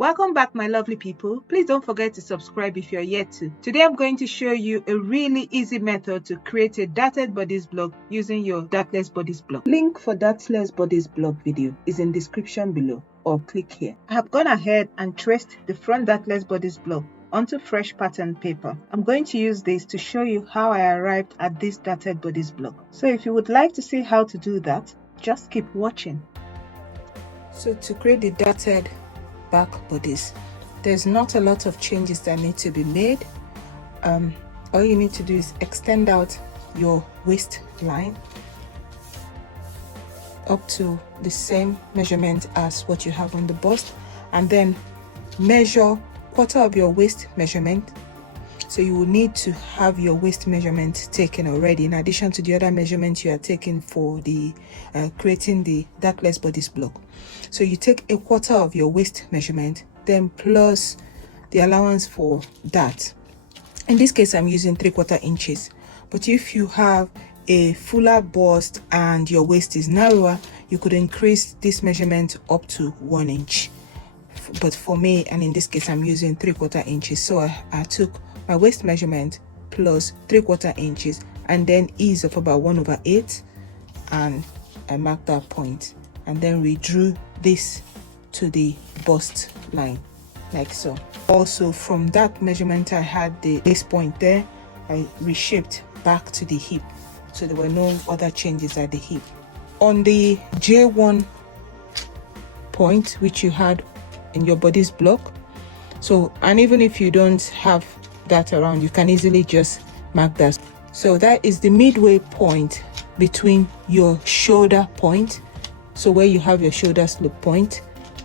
Welcome back, my lovely people. Please don't forget to subscribe if you're yet to. Today I'm going to show you a really easy method to create a darted bodice block using your dartless bodice block. Link for dartless bodice block video is in description below, or click here. I have gone ahead and traced the front dartless bodice block onto fresh pattern paper. I'm going to use this to show you how I arrived at this darted bodice block. So if you would like to see how to do that, just keep watching. So to create the darted back bodice, there's not a lot of changes that need to be made. All you need to do is extend out your waistline up to the same measurement as what you have on the bust, and then measure quarter of your waist measurement. So you will need to have your waist measurement taken already, in addition to the other measurements you are taking for the creating the dartless bodice block. So you take a quarter of your waist measurement, then plus the allowance for that. In this case, I'm using 3/4 inches. But if you have a fuller bust and your waist is narrower, you could increase this measurement up to 1 inch. But for me, and in this case, I'm using 3/4 inches. So I took my waist measurement plus 3/4 inches and then ease of about 1/8, and I marked that point, and then we drew this to the bust line like so. Also, from that measurement I had the waist point there, I reshaped back to the hip, so there were no other changes at the hip. On the J1 point which you had in your bodice block, so, and even if you don't have that around, you can easily just mark that. So that is the midway point between your shoulder point, so where you have your shoulder slope point,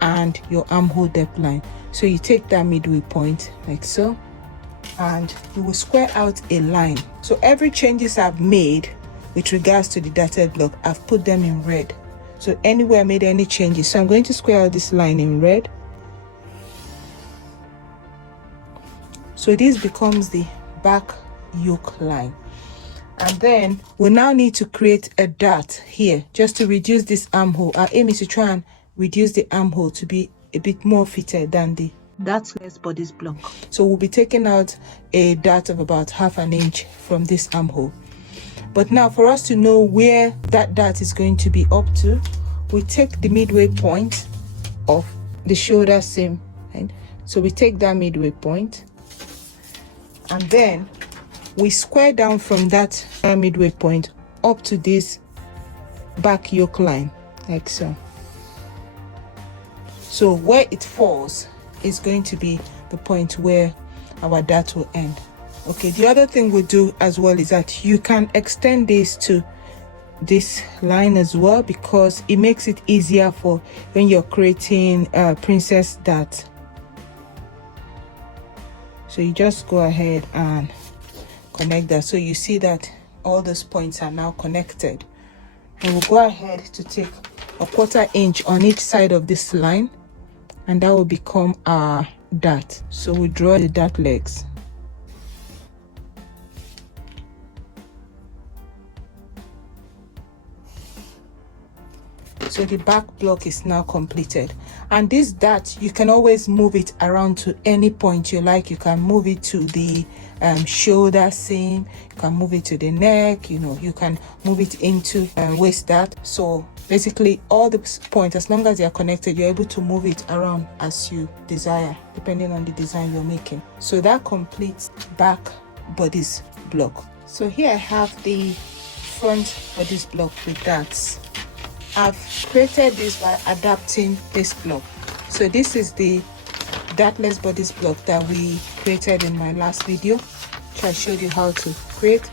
and your armhole depth line. So you take that midway point like so, and you will square out a line. So every changes I've made with regards to the darted block, I've put them in red. So anywhere I made any changes, so I'm going to square out this line in red. So this becomes the back yoke line. And then we now need to create a dart here just to reduce this armhole. Our aim is to try and reduce the armhole to be a bit more fitted than the dartless bodice block. So we'll be taking out a dart of about 1/2 inch from this armhole. But now, for us to know where that dart is going to be up to, we take the midway point of the shoulder seam, right? So we take that midway point, and then we square down from that midway point up to this back yoke line like so. So where it falls is going to be the point where our dart will end. Okay, the other thing we'll do as well is that you can extend this to this line as well, because it makes it easier for when you're creating princess dart. So you just go ahead and connect that. So you see that all those points are now connected. And we'll go ahead to take a 1/4 inch on each side of this line, and that will become our dart. So we draw the dart legs. So the back block is now completed, and this dart, you can always move it around to any point you like. You can move it to the shoulder seam, you can move it to the neck, you can move it into waist dart. So basically all the points, as long as they are connected, you're able to move it around as you desire, depending on the design you're making. So that completes back bodice block. So here I have the front bodice block with darts. I've created this by adapting this block. So this is the dartless bodice block that we created in my last video, which I showed you how to create.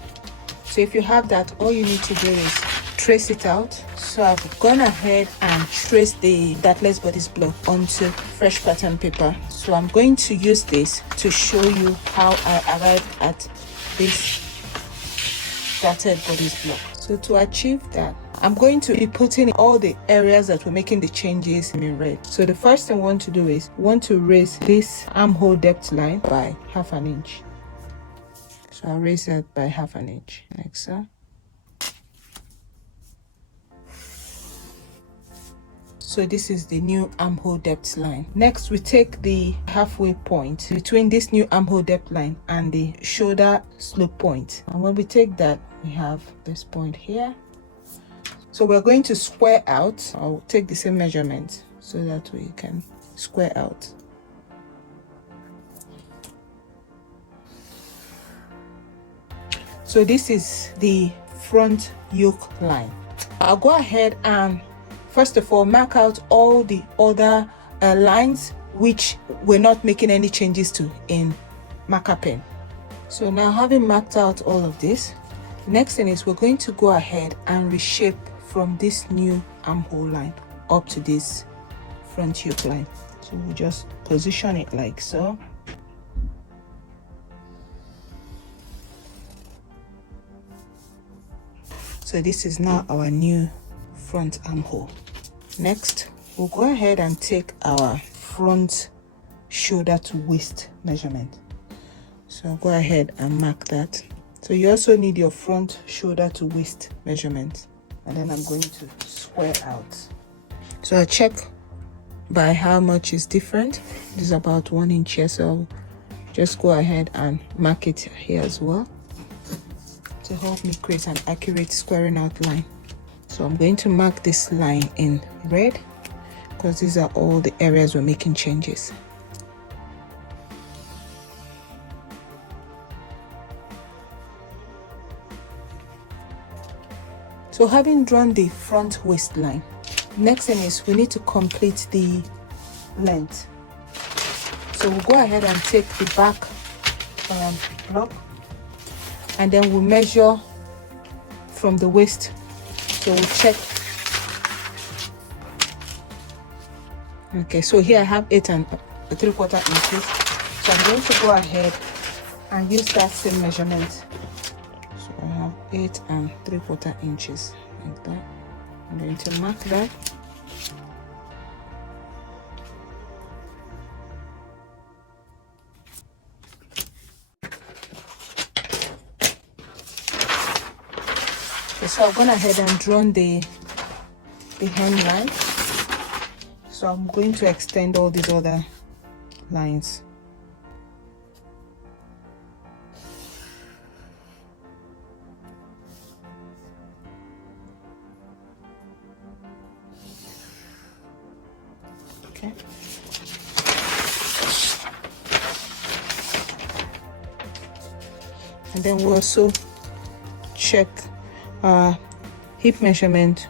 So if you have that, all you need to do is trace it out. So I've gone ahead and traced the dartless bodice block onto fresh pattern paper. So I'm going to use this to show you how I arrived at this darted bodice block. So to achieve that, I'm going to be putting all the areas that we're making the changes in red. So the first thing we want to do is we want to raise this armhole depth line by 1/2 inch. So I'll raise that by 1/2 inch like so. So this is the new armhole depth line. Next, we take the halfway point between this new armhole depth line and the shoulder slope point. And when we take that, we have this point here. So we're going to square out. I'll take the same measurement so that we can square out. So this is the front yoke line. I'll go ahead and first of all mark out all the other lines which we're not making any changes to in marker pen. So now, having marked out all of this, the next thing is we're going to go ahead and reshape from this new armhole line up to this front yoke line. So we'll just position it like so. So this is now our new front armhole. Next, we'll go ahead and take our front shoulder to waist measurement. So I'll go ahead and mark that. So you also need your front shoulder to waist measurement, and then I'm going to square out. So I check by how much is different. This is about 1 inch here, so I'll just go ahead and mark it here as well to help me create an accurate squaring out line. So I'm going to mark this line in red because these are all the areas we're making changes. So having drawn the front waistline, next thing is we need to complete the length. So we'll go ahead and take the back block, and then we'll measure from the waist. So we'll check. Okay, so here I have 8 3/4 inches. So I'm going to go ahead and use that same measurement. So I have 8 3/4 inches like that. I'm going to mark that. So I've gone ahead and drawn the hemline. So I'm going to extend all these other lines. Okay. And then we'll also check hip measurement,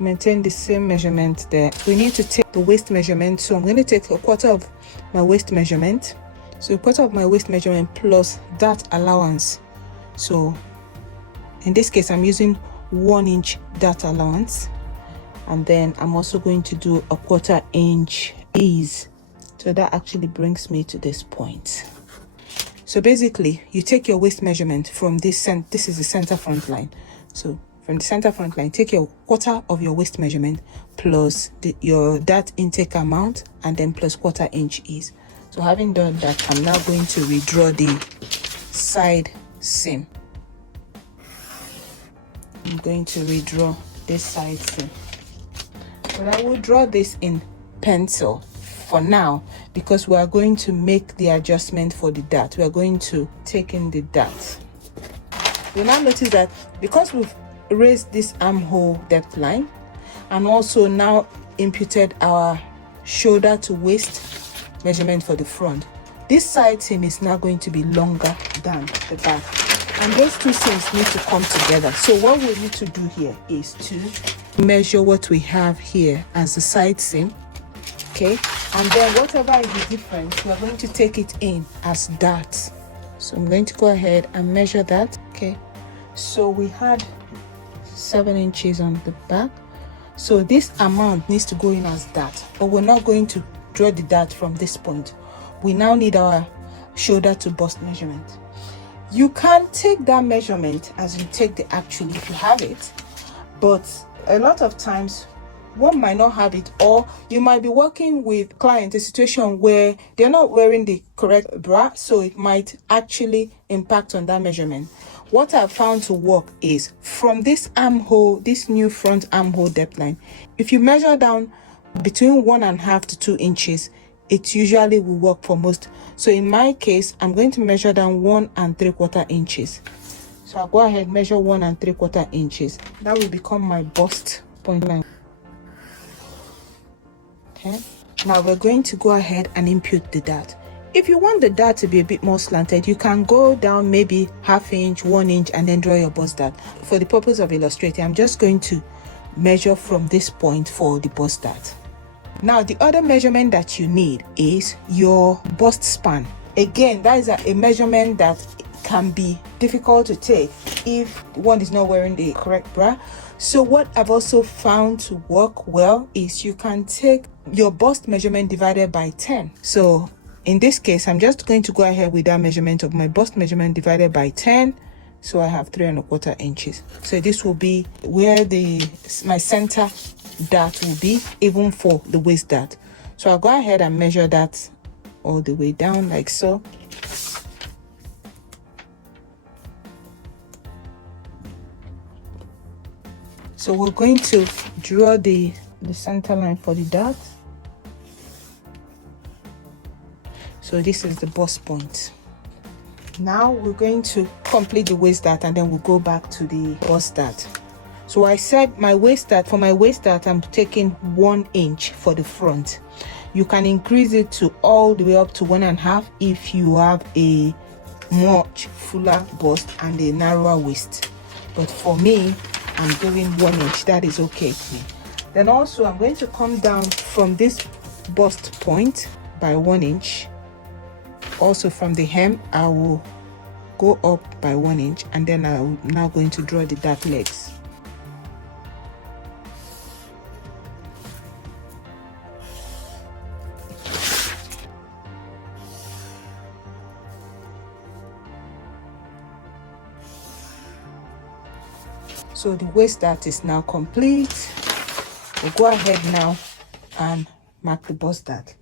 maintain the same measurement there. We need to take the waist measurement, so I'm going to take 1/4 of my waist measurement. So 1/4 of my waist measurement plus that allowance. So in this case I'm using 1 inch dart allowance, and then I'm also going to do a 1/4 inch ease. So that actually brings me to this point. So basically you take your waist measurement from this is the center front line. So from the center front line, take your 1/4 of your waist measurement plus your dart intake amount, and then plus 1/4 inch ease. So having done that, I'm now going to redraw the side seam. I'm going to redraw this side seam, but I will draw this in pencil for now because we are going to make the adjustment for the dart. We are going to take in the dart. You'll now notice that because we've raised this armhole depth line and also now imputed our shoulder to waist measurement for the front, this side seam is now going to be longer than the back, and those two seams need to come together. So what we need to do here is to measure what we have here as the side seam, okay, and then whatever is the difference, we're going to take it in as darts. So I'm going to go ahead and measure that. Okay, so we had 7 inches on the back, so this amount needs to go in as dart, but we're not going to draw the dart from this point. We now need our shoulder to bust measurement. You can take that measurement as you take the actual if you have it, but a lot of times one might not have it, or you might be working with clients, a situation where they're not wearing the correct bra, so it might actually impact on that measurement. what I've found to work is from this armhole, this new front armhole depth line, if you measure down between 1.5 to 2 inches, it usually will work for most. So in my case, I'm going to measure down 1 3/4 inches. So I'll go ahead, measure 1 3/4 inches. That will become my bust point line. Okay, now we're going to go ahead and input the dart. If you want the dart to be a bit more slanted, you can go down maybe 1/2 inch, 1 inch, and then draw your bust dart. For the purpose of illustrating, I'm just going to measure from this point for the bust dart. Now, the other measurement that you need is your bust span. Again, that is a measurement that can be difficult to take if one is not wearing the correct bra. So what I've also found to work well is you can take your bust measurement divided by 10. So in this case, I'm just going to go ahead with that measurement of my bust measurement divided by 10. So I have 3 1/4 inches. So this will be where my center dart will be, even for the waist dart. So I'll go ahead and measure that all the way down like so. So we're going to draw the center line for the dart. So this is the bust point. Now we're going to complete the waist dart, and then we'll go back to the bust dart. So I said my waist dart, for my waist dart, I'm taking 1 inch for the front. You can increase it to all the way up to 1.5 if you have a much fuller bust and a narrower waist. But for me, I'm doing 1 inch. That is okay with me. Then also I'm going to come down from this bust point by 1 inch. Also from the hem, I will go up by 1 inch, and then I'm now going to draw the dart legs. So the waist dart is now complete. We'll go ahead now and mark the bust dart.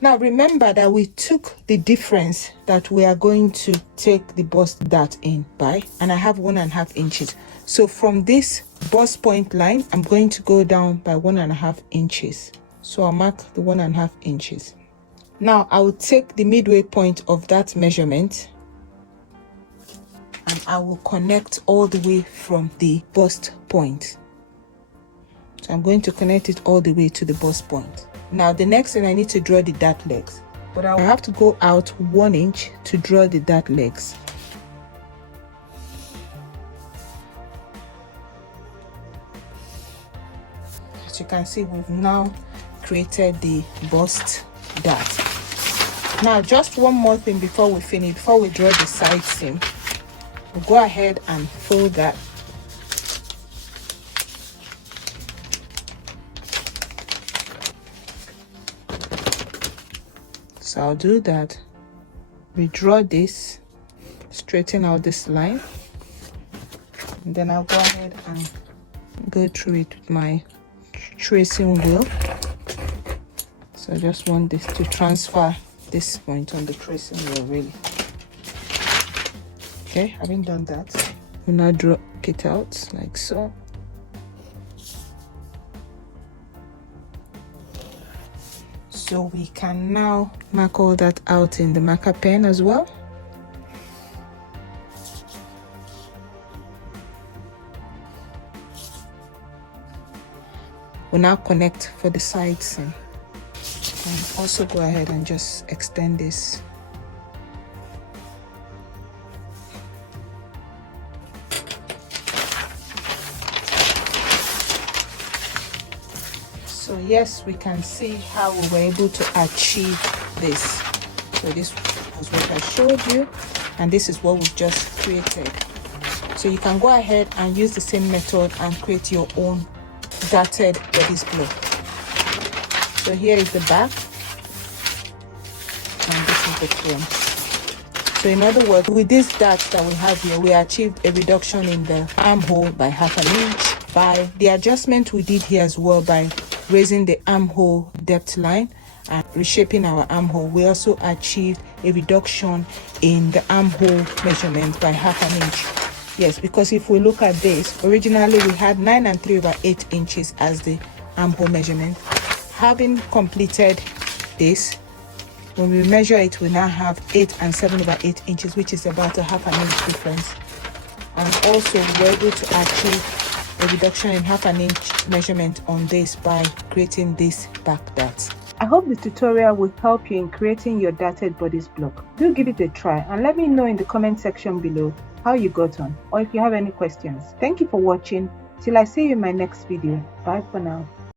Now remember that we took the difference that we are going to take the bust dart in by, and I have 1.5 inches. So from this bust point line, I'm going to go down by 1.5 inches. So I'll mark the 1.5 inches. Now I will take the midway point of that measurement, and I will connect all the way from the bust point. So I'm going to connect it all the way to the bust point. Now the next thing, I need to draw the dart legs, but I have to go out 1 inch to draw the dart legs. As you can see, we've now created the bust dart. Now just one more thing before we finish, before we draw the side seam, we'll go ahead and fold that. So I'll do that, redraw this, straighten out this line, and then I'll go ahead and go through it with my tracing wheel. So I just want this to transfer this point on the tracing wheel, really. Okay, having done that, we'll now draw it out like so. So we can now mark all that out in the marker pen as well. We'll now connect for the side seam. And also go ahead and just extend this. So yes, we can see how we were able to achieve this. So this was what I showed you, and this is what we've just created. So you can go ahead and use the same method and create your own darted bodice block. So here is the back, and this is the front. So in other words, with this dart that we have here, we achieved a reduction in the armhole by 1/2 inch by the adjustment we did here as well, by raising the armhole depth line and reshaping our armhole, we also achieved a reduction in the armhole measurement by 1/2 inch. Yes, because if we look at this, originally we had 9 3/8 inches as the armhole measurement. Having completed this, when we measure it, we now have 8 7/8 inches, which is about a 1/2 inch difference. And also we're able to achieve a reduction in 1/2 inch measurement on this by creating this back dart. I hope the tutorial will help you in creating your darted bodice block. Do give it a try and let me know in the comment section below how you got on, or if you have any questions. Thank you for watching. Till I see you in my next video. Bye for now.